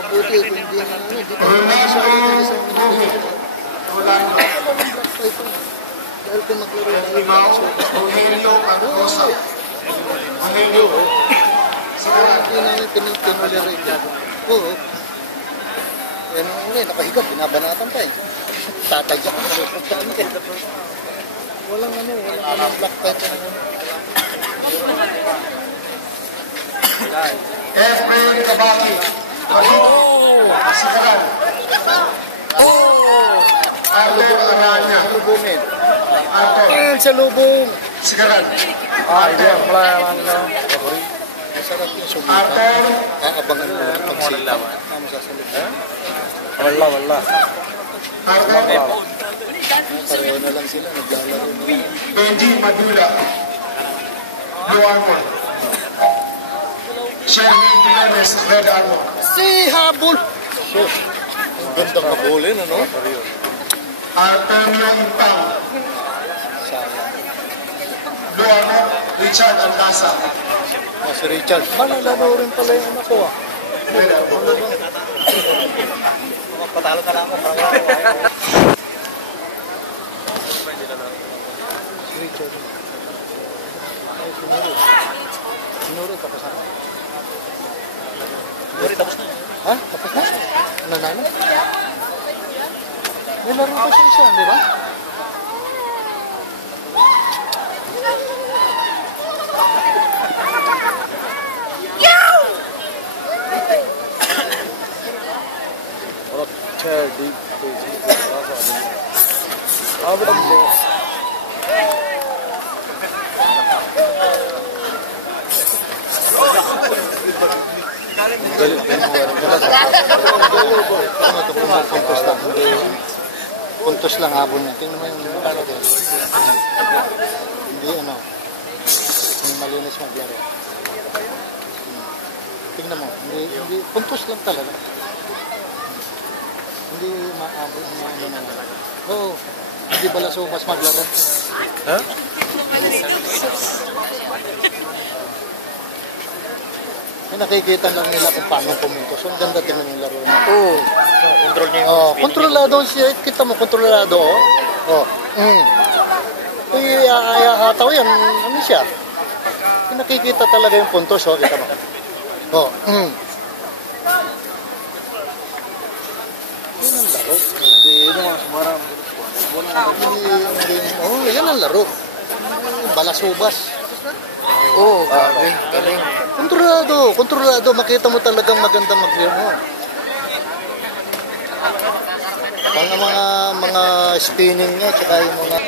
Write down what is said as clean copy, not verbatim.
Mabuti kung hindi na hindi ka makasakit sa mga dahil kung maglaro ng ibang Rogelio Cardosa. hindi namin pinutolerate. Oo. Yan ang uli, nakahiga, binabanatan pa eh. Tatadyak ang pagpagkaan ka. Walang black type. Efrain Kabaki. Sikaran. Arlen Aranya. Salubungin. Anton. Sa lubong. Sikaran. Masarap yung sumita. Arton. Aabangan mo lang pagsila. Masasalita. Wala. Arton. Pareho na lang sila, naglalaro na lang. Benji Madula. Luango. Sherwin Pilanes, Red Armor. Si Habol! Sus, ang gandang habulin, ano? Artemio Impang. Sayang. Luango, Richard Alcasa. Si Richard. Malalaro rin pala yung anak ko ah. Red Armor. Patalo ka lang ako. Si Richard. Ay, sinuro. Sinuro, tapos na. Tapos na. Ha? Tapos na? Nanalo? May laro pa siya isa, di ba? Puntos lang habon niya. Tingnan mo yung talaga. Hindi ano. Yung malinis maglaro. Tingnan mo. Hindi puntos lang talaga. Hindi maabot na ano naman. Oo. Hindi balasubas maglaro. Ha? May nakikita lang nila kung paano pumuntos. Ang ganda tingnan yung laro niya. Oo. Control niya yung... Oh, kontrolado siya. Kita mo, kontrolado. Oh. Hataw yan. Ano siya? Nakikita talaga yung puntos. Oh, kita mo. Oh. Yan ang laro. Yan ang laro. Balasubas. Oh, galing. Kontrolado. Makita mo talagang magandang maglaro. Ang mga spinning niya, tsaka yung mga